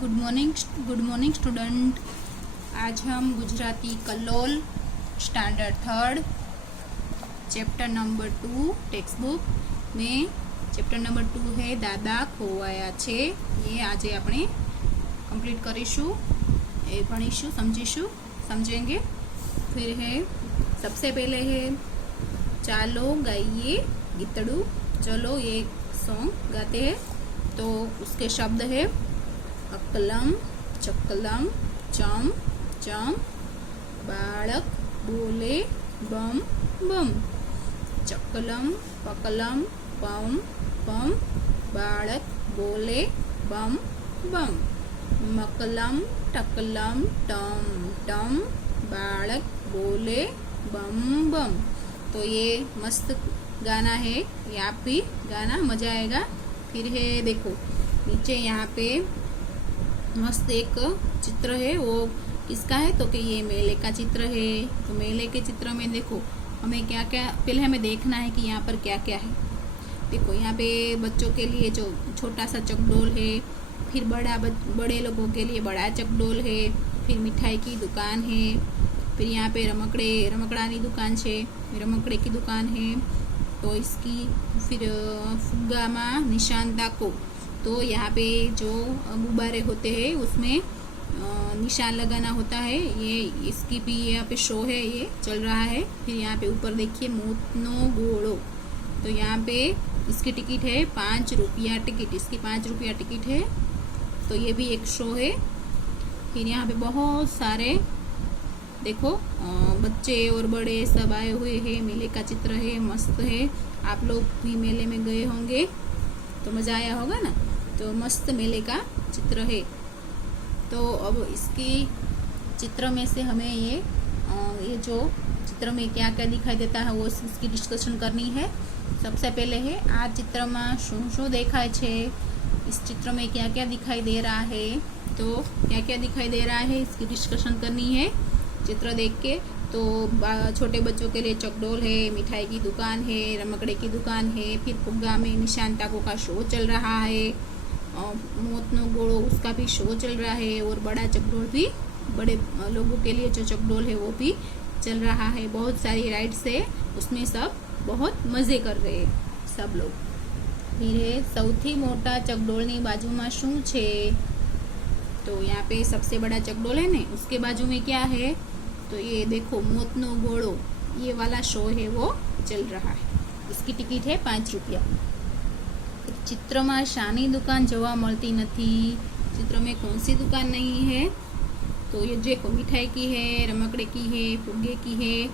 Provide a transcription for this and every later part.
Good morning student. आज हम Gujarati Kallol standard 3 chapter number 2 text book में चैप्टर नंबर 2 है दादा खोवाया छे। ये आज આપણે कंप्लीट करीशू, ये भणीशू, समझेंगे। फिर है सबसे पहले है चालो गाइए गीतड़ू। चलो ये सॉन्ग गाते हैं। तो उसके शब्द है अकलम चकलम चम चम, बालक बोले बम बम, चकलम पकलम पम पम, बालक बोले बम बम, मकलम टकलम टम टम, बालक बोले बम बम। तो ये मस्त गाना है, ये आप भी गाना, मजा आएगा। फिर है देखो नीचे यहाँ पे मस्त एक चित्र है, वो किसका है तो कि ये मेले का चित्र है। तो मेले के चित्र में देखो हमें क्या क्या, पहले हमें देखना है कि यहाँ पर क्या क्या है। देखो यहाँ पे बच्चों के लिए जो छोटा सा चकडोल है, फिर बड़े लोगों के लिए बड़ा चकडोल है, फिर मिठाई की दुकान है, फिर यहाँ पे रमकड़ानी दुकान है, रमकड़े की दुकान है। तो इसकी फिर फुग्गा निशान ताको। तो यहाँ पे जो गुब्बारे होते हैं उसमें निशान लगाना होता है। ये इसकी भी यहाँ पे शो है, ये चल रहा है। फिर यहाँ पे ऊपर देखिए मोतनो गोड़ो। तो यहाँ पे इसकी टिकट है 5 रुपया टिकट, इसकी 5 रुपया टिकट है। तो ये भी एक शो है। फिर यहाँ पे बहुत सारे देखो बच्चे और बड़े सब आए हुए हैं। मेले का चित्र है, मस्त है। आप लोग भी मेले में गए होंगे तो मजा आया होगा ना। तो मस्त मेले का चित्र है। तो अब इसकी चित्र में से हमें ये जो चित्र में क्या क्या दिखाई देता है वो इसकी डिस्कशन करनी है। सबसे पहले है आ चित्र में शू देखाय छे, इस चित्र में क्या क्या दिखाई दे रहा है। तो क्या क्या दिखाई दे रहा है इसकी डिस्कशन करनी है चित्र देख के। तो छोटे बच्चों के लिए चकडोल है, मिठाई की दुकान है, रमकड़े की दुकान है, फिर फुग्गा में निशान ताको का शो चल रहा है, मोतनो गोड़ो उसका भी शो चल रहा है, और बड़ा चकडोल भी बड़े लोगों के लिए जो चकडोल है वो भी चल रहा है। बहुत सारी राइड्स है उसमें, सब बहुत मजे कर रहे हैं सब लोग। फिर है सौथी मोटा चकडोलनी बाजू में शू छे। तो यहाँ पे सबसे बड़ा चकडोल है ने, उसके बाजू में क्या है तो ये देखो मोतनो गोड़ो, ये वाला शो है वो चल रहा है। इसकी टिकट है 5 रुपया। चित्र में शानी दुकान जोवा मळती नथी। चित्र में कौन सी दुकान नहीं है तो ये देखो मिठाई की है, रमकड़े की है, फुग्गे की है,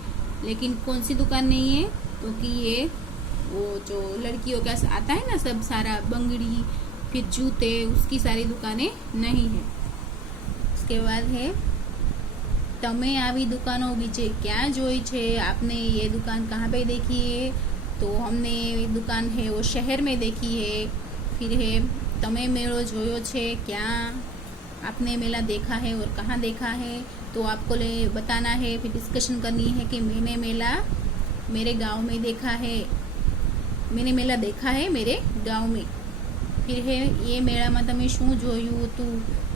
लेकिन कौन सी दुकान नहीं है तो कि ये वो जो लड़कियों का आता है ना सब सारा बंगड़ी, फिर जूते, उसकी सारी दुकानें नहीं है। उसके बाद है तमे आवी दुकानों बीचे क्या जोई छे, आपने ये दुकान कहाँ पे देखी है तो हमने ये दुकान है वो शहर में देखी है। फिर है तमे मेलो जोयो छे, क्या आपने मेला देखा है और कहाँ देखा है तो आपको बताना है। फिर डिस्कशन करनी है कि मैंने मेला मेरे गांव में देखा है, मैंने मेला देखा है मेरे गांव में। फिर है ये मेला में तमे शू जोयू, तो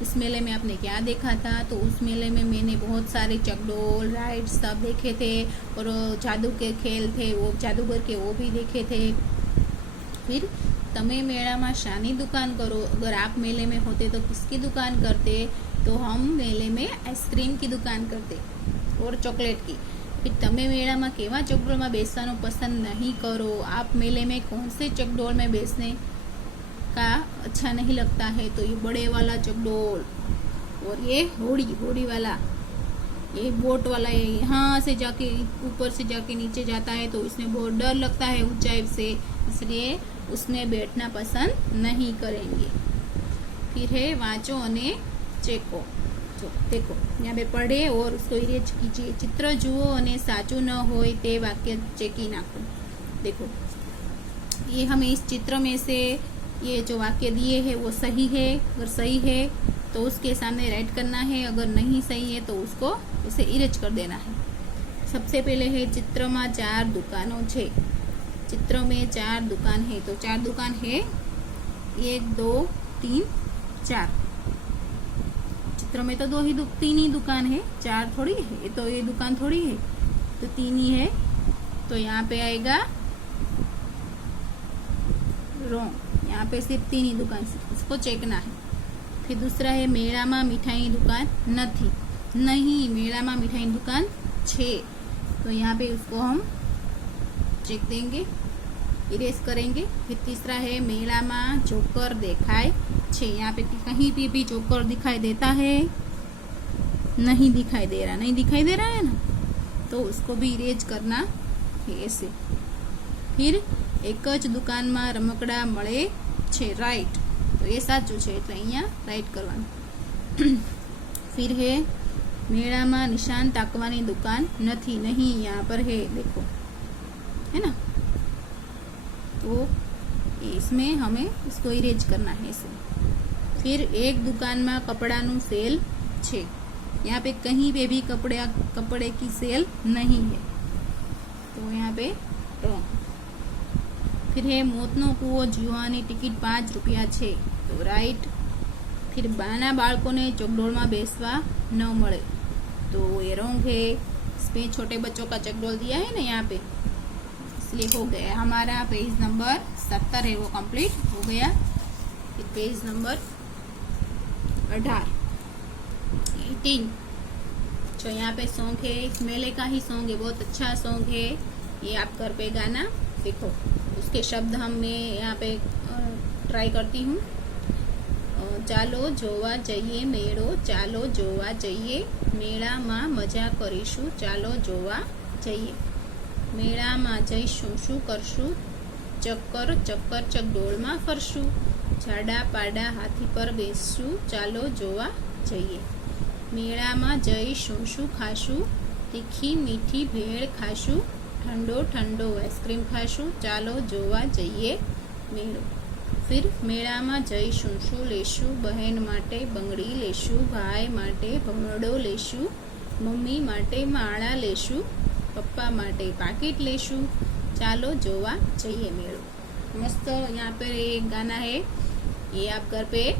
इस मेले में आपने क्या देखा था तो उस मेले में मैंने बहुत सारे चकडोल राइड्स सब देखे थे, और जादू के खेल थे वो जादूगर के वो भी देखे थे। फिर तमे मेला में शानी दुकान करो, अगर आप मेले में होते तो किसकी दुकान करते तो हम मेले में आइसक्रीम की दुकान करते और चॉकलेट की। फिर तमे मेला में केवा चकडोल में बेसवानो पसंद नहीं करो, आप मेले में कौन से चकडोल में बेसने का अच्छा नहीं लगता है तो ये बड़े वाला चकडोल, और ये होड़ी वाला, ये बोट वाला, ये यहाँ से जाके ऊपर से जाके नीचे जाता है तो इसमें बहुत डर लगता है ऊंचाई से, इसलिए उसमें बैठना पसंद नहीं करेंगे। फिर है वाँचो अने चेको। तो देखो यहाँ पे पढ़े और उसको इरेज कीजिए। चित्र जुओ अने साचू न होय ते वाक्य चेकी नाखो। देखो ये हमें इस चित्र में से ये जो वाक्य दिए है वो सही है, अगर सही है तो उसके सामने राइट करना है, अगर नहीं सही है तो उसको उसे इरेज कर देना है। सबसे पहले है चित्र में 4 दुकानों छे। चित्र में 4 दुकान है तो 4 दुकान है 1 2 3 4। चित्र में तो तीन ही दुकान है, 4 थोड़ी है, तो ये दुकान थोड़ी है, तो 3 ही है, तो यहाँ पे आएगा रॉन्ग। यहाँ पे सिर्फ 3 ही दुकान, इसको चेकना है। फिर दूसरा है मेळामा मिठाई दुकान नथी, नहीं मेळामा मिठाई दुकान छे, तो यहाँ पे उसको हम चेक देंगे, इरेज करेंगे। फिर तीसरा है मेळामा जोकर देखाय छे, यहाँ पे कहीं भी जोकर दिखाई देता है, नहीं दिखाई दे रहा, नहीं दिखाई दे रहा है ना, तो उसको भी इरेज करना है ऐसे। फिर एक ज दुकान में रमकड़ा मळे छे, राइट, तो ये साचुं छे, तो अहींया राइट करवानुं। फिर है मेळामा निशान टाकवानी दुकान नथी, नहीं यहाँ पर है, देखो है ना, तो इसमें हमें इसको इरेज करना है ऐसे। फिर एक दुकान में कपड़ानु सेल छे, यहाँ पे कहीं पे भी कपड़े की सेल नहीं है, तो यहाँ पे रॉन्ग। फिर है मोतनो कुओ जीववानी टिकट 5 रुपया छे, तो राइट। फिर बाना बाळको ने चकडोल में बेसवा न मळे, तो ये रॉन्ग है। इसमें छोटे बच्चों का चकडोल दिया है ना यहाँ पे, इसलिए हो गया हमारा पेज नंबर 70 है वो कंप्लीट हो गया। फिर पेज नंबर 18 जो यहाँ पे सॉन्ग है, इस मेले का ही सॉन्ग है, बहुत अच्छा सॉन्ग है ये। आप कर पे गाना देखो, उसके शब्द मैं यहाँ पे ट्राई करती हूँ। चालो जोवा जइए मेळो, चालो जोवा जइए मेळामां मजा करीशुं, चालो जोवा जइए मेळामां जईशुं शुं करशुं, चक्कर चक्कर चकडोळमां फरशुं, जाडा पाडा हाथी पर बेसशुं, चालो जोवा जइए मेळामां जईशुं शुं खाशुं, तीखी मीठी भेळ खाशुं, ठंडो ठंडो आइसक्रीम खाशुं, चालो जोवा जइए मेळो। फिर मेळामां जईशुं शुं लेशुं, बहन माटे बंगड़ी लेशुं, भाई माटे भमरडो लेशुं, मम्मी माटे माळा लेशुं, पप्पा माटे पाकिट लेशुं, चालो जोवा जइए मेळो। मस्त यहाँ पर एक गाना है, ये आप घर पे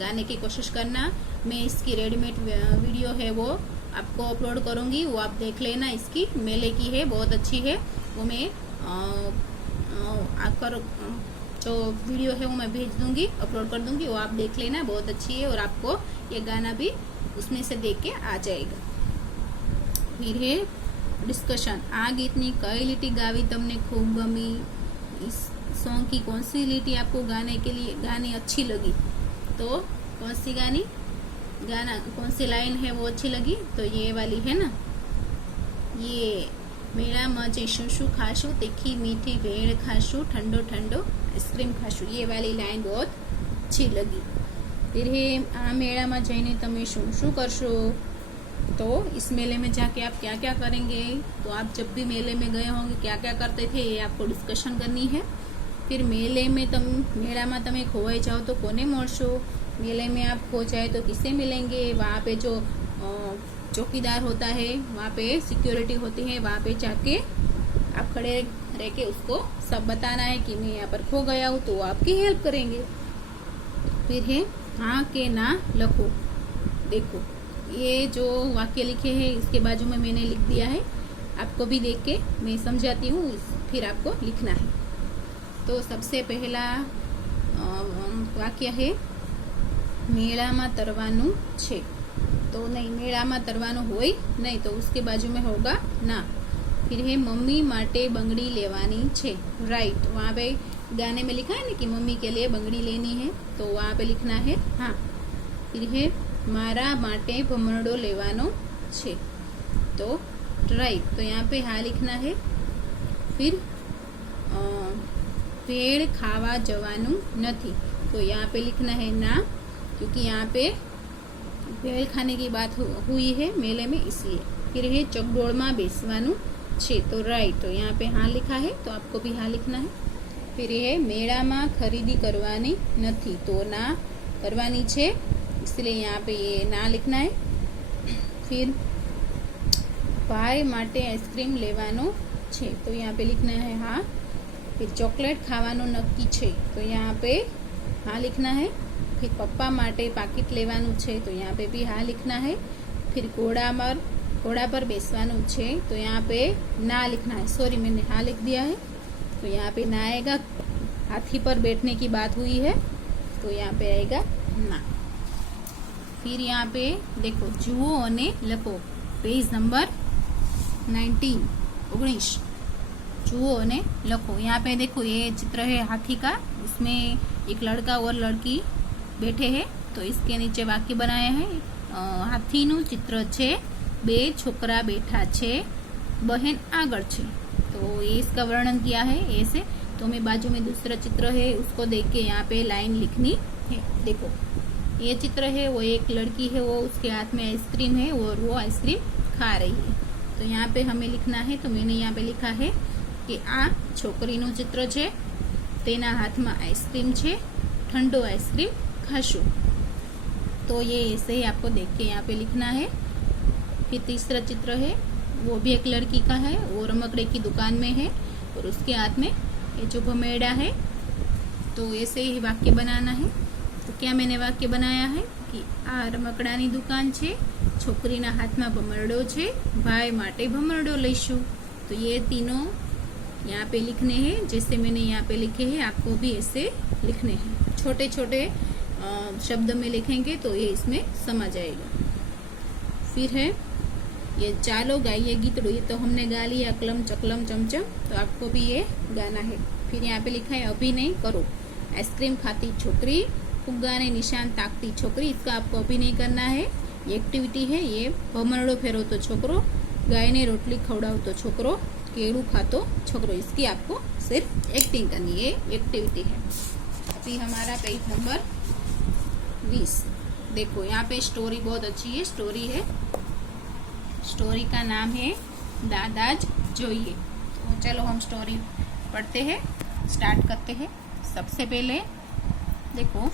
गाने की कोशिश करना। मैं इसकी रेडीमेड वीडियो है वो आपको अपलोड करूँगी, वो आप देख लेना। इसकी मेले की है, बहुत अच्छी है, वो मैं आकर जो वीडियो है वो मैं भेज दूंगी, अपलोड कर दूंगी, वो आप देख लेना, बहुत अच्छी है और आपको ये गाना भी उसमें से देख के आ जाएगा। फिर है डिस्कशन, आ गीतनी कई लीटी गावी तमने खूब गमी, इस सॉन्ग की कौन सी लीटी आपको गाने अच्छी लगी, तो कौन सी गाना कौन सी लाइन है वो अच्छी लगी, तो ये वाली है ना, ये मेळामां जईशुं शुं खाशुं, तीखी मीठी भेळ खाशुं, ठंडो ठंडो आइसक्रीम खाशुं, ये वाली लाइन बहुत अच्छी लगी। फिर है आ मेळामां जईने तमे शुं शुं करशो, तो इस मेले में जाके आप क्या क्या करेंगे, तो आप जब भी मेले में गए होंगे क्या क्या करते थे ये आपको डिस्कशन करनी है। फिर मेले में मेळामां तमे खोवाई जाओ तो कोने मळशो, मेले में आप खो जाए तो किससे मिलेंगे, वहाँ पे जो चौकीदार होता है, वहाँ पे सिक्योरिटी होती है, वहाँ पे जाके आप खड़े रह के उसको सब बताना है कि मैं यहाँ पर खो गया हूँ, तो वो आपकी हेल्प करेंगे। फिर है हाँ के ना लखो, देखो ये जो वाक्य लिखे हैं इसके बाजू में मैंने लिख दिया है, आपको भी देख के मैं समझाती हूँ, फिर आपको लिखना है। तो सबसे पहला वाक्य है मेळामां तरवानुं छे, तो नहीं मेळामां तरवानुं होय नहीं, तो उसके बाजू में होगा ना। फिर है मम्मी माटे बंगड़ी लेवानी छे, राइट, वहाँ पे गाने में लिखा है ना कि मम्मी के लिए बंगड़ी लेनी है, तो वहाँ पे लिखना है हाँ। फिर है मारा माटे भमरडो लेवानो छे, तो राइट, तो यहाँ पे हाँ लिखना है। फिर भेड़ खावा जवानुं नथी, तो यहाँ पे लिखना है ना, क्योंकि यहाँ पे भेड़ खाने की बात हुई है मेले में, इसलिए। फिर है चकडोळमां बेसवानुं छे, तो राइट, तो यहाँ पे हाँ लिखा है, तो आपको भी हाँ लिखना है। फिर है मेळामां खरीदी करवानी नथी, तो ना करवानी छे, इसलिए यहाँ पे ये ना लिखना है। फिर भाई माटे आइसक्रीम लेवानो छे, तो यहाँ पे लिखना है हाँ। फिर चॉकलेट खावानो नक्की छे, तो यहाँ पे हाँ लिखना है। फिर पप्पा माटे पाकिट लेवानुं छे तो यहाँ पे भी हाँ लिखना है। फिर घोड़ा पर बेसवानुं छे तो यहाँ पे ना लिखना है। सॉरी, मैंने हाँ लिख दिया है तो यहाँ पे ना आएगा। हाथी पर बैठने की बात हुई है तो यहाँ पे आएगा ना। फिर यहाँ पे देखो, जुओ अने लखो, पेज नंबर 19 जुओ अने लखो। यहाँ पे देखो, ये चित्र है हाथी का, उसमें एक लड़का और लड़की बैठे हैं तो इसके नीचे वाक्य बनाया है। हाथीनु चित्र छे, बे छोकरा बैठा छे, बहन आगळ छे। तो ये इसका वर्णन किया है ऐसे। तो मैं बाजू में दूसरा चित्र है उसको देख के यहाँ पे लाइन लिखनी है। देखो, ये चित्र है, वो एक लड़की है, वो उसके हाथ में आइसक्रीम है और वो आइसक्रीम खा रही है। तो यहाँ पे हमें लिखना है, तो मैंने यहाँ पे लिखा है कि आ छोकरीનું चित्र છે, तेना हाथમાં आइसक्रीम છે, ठंडो आइसक्रीम खाशो। तो ये ऐसे ही आपको देख के यहाँ पे लिखना है। फिर तीसरा चित्र है, वो भी एक लड़की का है, वो रमकड़े की दुकान में है और उसके हाथ में ये जो भमेड़ा है। तो ऐसे ही वाक्य बनाना है। तो क्या मैंने वाक्य बनाया है कि आ रमकड़ानी दुकान छे, छोकरीना हाथमां भमरडो छे, भाई माटे भमरडो लईशुं। तो ये तीनों यहाँ पे लिखने हैं, जैसे मैंने यहाँ पे लिखे हैं आपको भी ऐसे लिखने हैं। छोटे छोटे शब्द में लिखेंगे तो ये इसमें समझ आएगा। फिर है ये चालो गाइए गीतड़ू, ये तो हमने गा लिया अकलम चकलम चमचम, तो आपको भी ये गाना है। फिर यहाँ पे लिखा है अभिनय करो, आइसक्रीम खाती छोकरी, फुग्गा ने निशान ताकती छोकरी, इसका आपको अभिनय करना है। ये एक्टिविटी है। ये भमरडो फेरवतो छोकरो, गाय ने रोटली खवडावतो छोकरो, केळू खातो छोकरो, इसकी आपको सिर्फ एक्टिंग करनी है, एक्टिविटी है। अभी हमारा पेज नंबर 20। देखो, यहाँ पे स्टोरी बहुत अच्छी है, स्टोरी है। स्टोरी का नाम है दादाज जोइए। तो चलो हम स्टोरी पढ़ते हैं, स्टार्ट करते हैं। सबसे पहले देखो,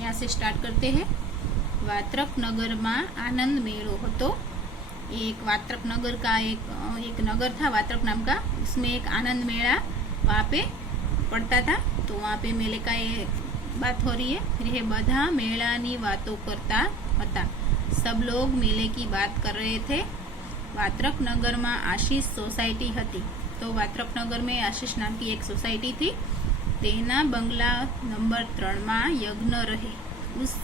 यहाँ से स्टार्ट करते हैं। वात्रक नगर में आनंद मेलो हतो। एक वात्रक नगर का एक नगर था, वात्रक नाम का, उसमें एक आनंद मेला वहाँ पे पड़ता था। तो वहाँ पे मेले का ये बात हो रही है। फिर ये बधा मेलानी बातों करता हता, सब लोग मेले की बात कर रहे थे। वात्रक नगर में आशीष सोसाइटी हती। तो वात्रक नगर में आशीष नाम की एक सोसाइटी थी। तेना बंगला नंबर 3 में यज्ञ रहे। उस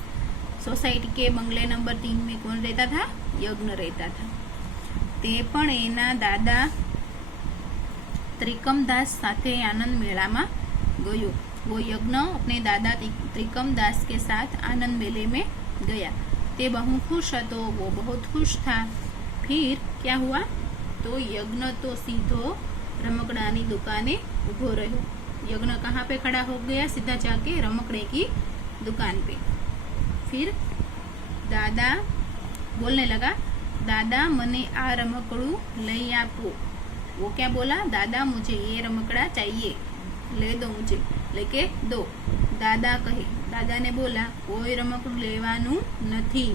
सोसाइटी के बंगले नंबर 3 में कौन रहता था? यज्ञ रहता था। ते पण एना दादा त्रिकमदास साथे आनंद मेला में गयो। वो यज्ञ अपने दादा त्रिकमदास के साथ आनंद मेले में गया। ते बहु खुश हतो, वो बहुत खुश था। फिर क्या हुआ? तो यज्ञ तो सीधो रमकड़ानी दुकाने उभो रहो। यज्ञ कहाँ पे खड़ा हो गया? सीधा जाके रमकड़े की दुकान पे। फिर दादा बोलने लगा, दादा मने आ रमकड़ू लई आपो। वो क्या बोला? दादा मुझे ये रमकड़ा चाहिए, ले दो, मुझे लेके दो। दादा कहे, दादा ने बोला, कोई रमकड़ू लेवानू नहीं,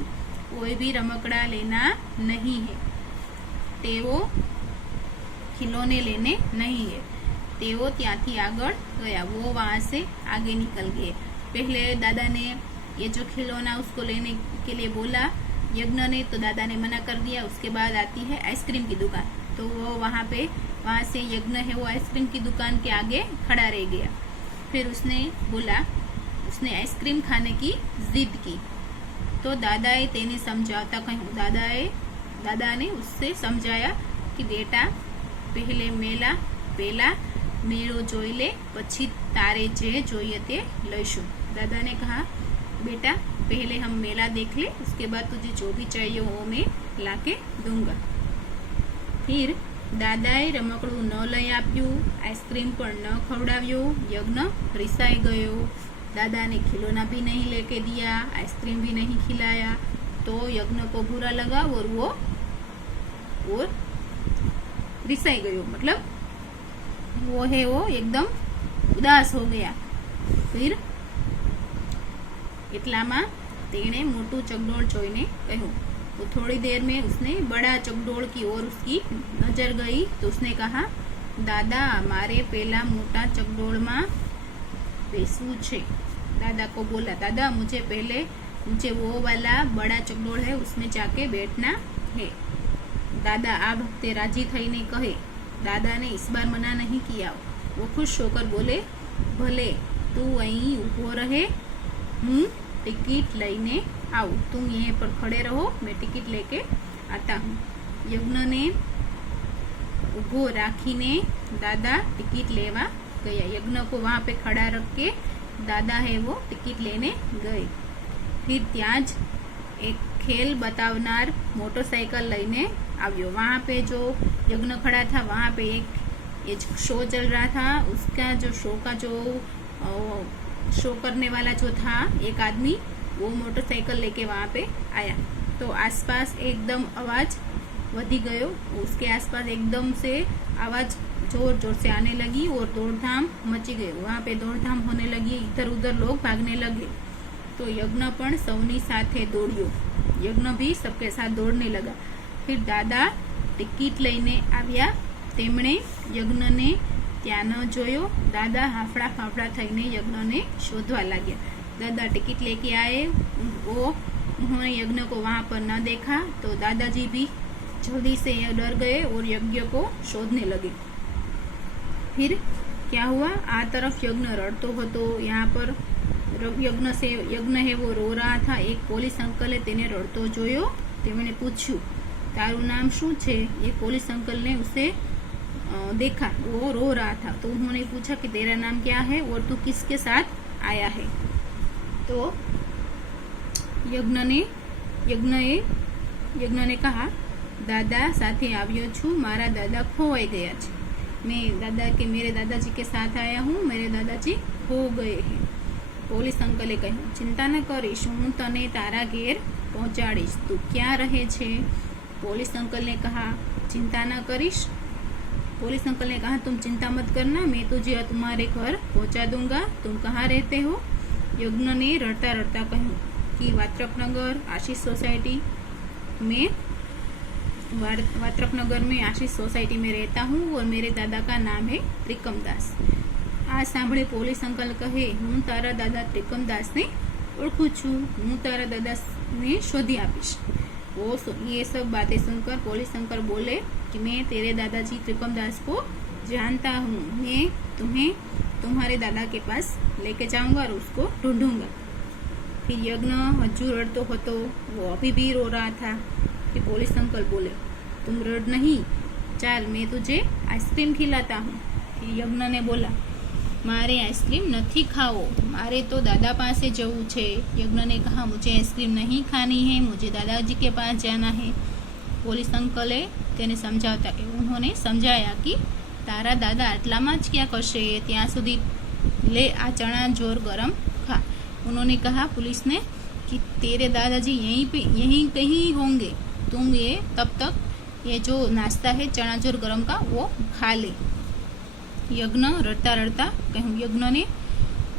कोई भी रमकड़ा लेना नहीं है। तेवो खिलौने लेने नहीं है। तेवो त्याथी आगळ गया, वो वहां से आगे निकल गए। पहले दादा ने ये जो खिलौना उसको लेने के लिए बोला यज्ञ ने, तो दादा ने मना कर दिया। उसके बाद आती है आइसक्रीम की दुकान। तो वो वहाँ से यज्ञ है वो आइसक्रीम की दुकान के आगे खड़ा रह गया। फिर उसने बोला, उसने आइसक्रीम खाने की जिद की। तो दादाए तेने समझाता कहूँ, दादा ने उससे समझाया कि बेटा पहले मेलो जोई ले, पछी तारे जे जोईए ते लईशुं। दादा ने कहा, बेटा पहले हम मेला देख ले, उसके बाद तुझे जो भी चाहिए वो मैं लाके दूंगा। फिर दादाए रमकड़ू न लई आप्यू, आइसक्रीम पर न खवडाव्यो। यज्ञ रिसाई गयो। दादा ने खिलौना भी नहीं लेके दिया, आइसक्रीम भी नहीं खिलाया। तो यज्ञ को बुरा लगा और वो रिसाई गयो, मतलब वो एकदम उदास हो गया। फिर એટલામાં तेने मोटू चकडोळ जोईने कहूं। तो थोड़ी देर में उसने बड़ा चकडोळ की ओर उसकी नजर गई। तो उसने कहा, दादा मारे पेला मोटा चकडोळ में बेसवू छे। दादा को बोला, दादा मुझे वो वाला बड़ा चकडोળ है उसमें जाके बैठना है। दादा आ वखते राजी थईने कहे। दादा ने इस बार मना नहीं किया। वो खुश होकर बोले, भले तू અહીં ઊભો रहे, હું टिकट લઈને આવું। तुम यहीं पर खड़े रहो, मैं टिकट लेके आता हूँ। यज्ञ ने ઊભો રાખીને दादा टिकट लेवा गया। यज्ञ को वहाँ पे खड़ा रख के दादा है वो टिकट लेने गए। फिर ત્યાં જ एक खेल बतावनार मोटरसाइकिल लईने આવ્યો। वहाँ पे जो यज्ञ खड़ा था वहाँ पे एक शो चल रहा था। उसका जो शो करने वाला जो था एक आदमी, वो मोटरसाइकिल लेके वहाँ पे आया। तो आसपास एकदम आवाज वधी गयो। उसके आसपास एकदम से आवाज जोर जोर से आने लगी और दौड़धाम मची गई। वहाँ पे दौड़धाम होने लगी, इधर उधर लोग भागने लगे। तो यज्ञ पण सौनी साथे दौड़्यो। यज्ञ भी सबके साथ दौड़ने लगा। फिर दादा टिकट लईने आव्या। तेमणे यज्ञने ત્યાં ન જોયો। दादा हाफड़ा फाफड़ा थईने यज्ञ ने शोधवा लाग्या। दादा टिकट लेके आए, उन्होंने यज्ञ को वहाँ पर न देखा। तो दादाजी भी जल्दी से डर गए और यज्ञ को शोधने लगे। फिर क्या हुआ, आ तरफ यज्ञ रड़तो હતો। यहाँ पर यज्ञ है वो रो रहा था। एक पुलिस अंकले तेने रड़तो जोयो। तेमणे पूछ्યું, तारू नाम शू छे? ये पुलिस अंकल ने उसे देखा, वो रो रहा था। तो उन्होंने पूछा कि तेरा नाम क्या है और तू किसके साथ आया है? तो यज्ञ ने कहा, दादा साथे આવ્યો છું। मारा दादा खोवाई गया छे। मेरे दादाजी के साथ आया हूँ। मेरे दादाजी खो गए हैं। पुलिस अंकले કહ્યું, चिंता न करीश, હું તને તારા ઘેર પહોંચાડીશ। तू क्या रहे छे? पुलिस अंकल ने कहा, चिंता न करीश। पुलिस अंकल ने कहा, तुम चिंता मत करना, मैं तुझे तुम्हारे घर पहुंचा दूंगा। तुम कहाँ रहते हो? यज्ञ ने रड़ता रड़ता कहूँ कि वात्रपनगर आशीष सोसाइटी में आशीष सोसाइटी में रहता हूँ और मेरे दादा का नाम है त्रिकमदास। आ सांभळे पुलिस अंकल कहे, हूँ तारा दादा त्रिकमदास ने ओळखું છું। हूँ तारा दादा ने शोधी आपीश। ये सब बातें सुनकर पुलिस अंकल बोले कि मैं तेरे दादाजी त्रिकमदास को जानता हूँ। मैं तुम्हें तुम्हारे दादा के पास लेके जाऊंगा और उसको ढूंढूंगा। फिर यज्ञ हजू रड़तो હતો। वो अभी भी रो रहा था कि पुलिस अंकल बोले, तुम रड़ नहीं, चल मैं तुझे आइसक्रीम खिलाता हूँ। फिर यज्ञ ने बोला, मारे आइसक्रीम नहीं खाओ, मारे तो दादा पासे जवू छे। यज्ञ ने कहा, मुझे आइसक्रीम नहीं खानी है, मुझे दादाजी के पास जाना है। पुलिस अंकले तेने समझावता उन्होंने समझाया कि तारा दादा आटलामां ज क्या करशे, त्यां सुधी ले आ चना जोर गरम खा। उन्होंने कहा पुलिस ने कि तेरे दादाजी यहीं कहीं होंगे, तुम ये तब तक ये जो नाश्ता है चना जोर गरम का वो खा ले। यज्ञ रड़ता रड़ता कहूँ। यज्ञ ने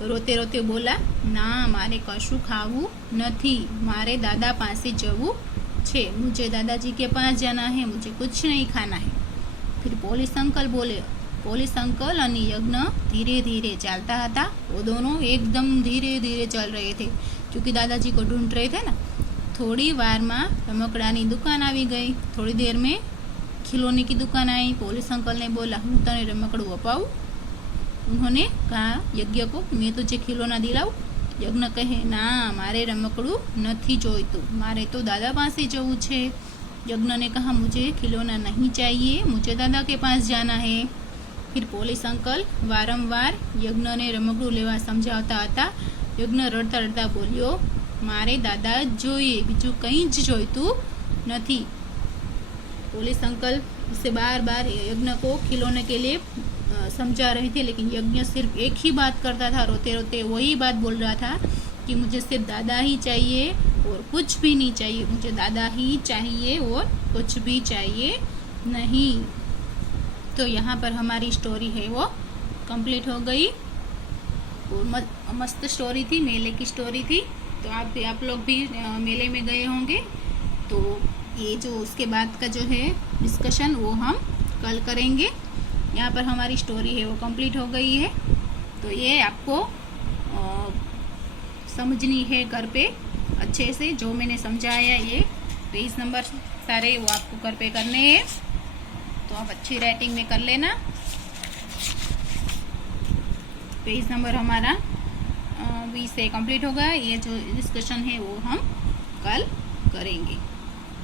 रोते रोते बोला, ना मारे कशु खावू नहीं, मारे दादा पासे जवू छे, मुझे दादाजी के पास जाना है, मुझे कुछ नहीं खाना है। फिर पुलिस अंकल बोले। पुलिस अंकल और यज्ञ धीरे धीरे चलता था। वो दोनों एकदम धीरे धीरे चल रहे थे क्योंकि दादाजी को ढूंढ रहे थे ना। थोड़ी वार में रमकड़ानी दुकान આવી गई। थोड़ी देर में खिलौने की दुकान आई। पुलिस अंकल ने बोला, हूँ तने रमकड़ू अपाऊँ? उन्होंने कहा यज्ञ को, मैं तुझे खिलौना दिलाऊँ? यज्ञ कहे, ना मारे रमकड़ू नहीं जोईतुं, मारे तो दादा पासे जवू छे। यज्ञ ने कहा, मुझे खिलौना नहीं चाहिए, मुझे दादा के पास जाना है। फिर पुलिस अंकल वारंवार यज्ञ ने रमकड़ू लेवा समझावता हता। यज्ञ रड़ता रड़ता बोल्यो, मारे दादा जोईए, बीजू कहीं ज जोईतुं नहीं। पुलिस अंकल उसे बार बार यज्ञ को खिलौने के लिए समझा रहे थे, लेकिन यज्ञ सिर्फ एक ही बात करता था। रोते रोते वही बात बोल रहा था कि मुझे सिर्फ दादा ही चाहिए और कुछ भी नहीं चाहिए, मुझे दादा ही चाहिए और कुछ भी चाहिए नहीं। तो यहाँ पर हमारी स्टोरी है वो कंप्लीट हो गई। और मस्त स्टोरी थी, मेले की स्टोरी थी। तो आप लोग भी मेले में गए होंगे। तो ये जो उसके बाद का जो है डिस्कशन वो हम कल करेंगे। यहाँ पर हमारी स्टोरी है वो कंप्लीट हो गई है। तो ये आपको समझनी है घर पे अच्छे से। जो मैंने समझाया ये पेज नंबर सारे वो आपको घर पे करने हैं, तो आप अच्छी राइटिंग में कर लेना। पेज नंबर हमारा 20 से कंप्लीट होगा। ये जो डिस्कशन है वो हम कल करेंगे।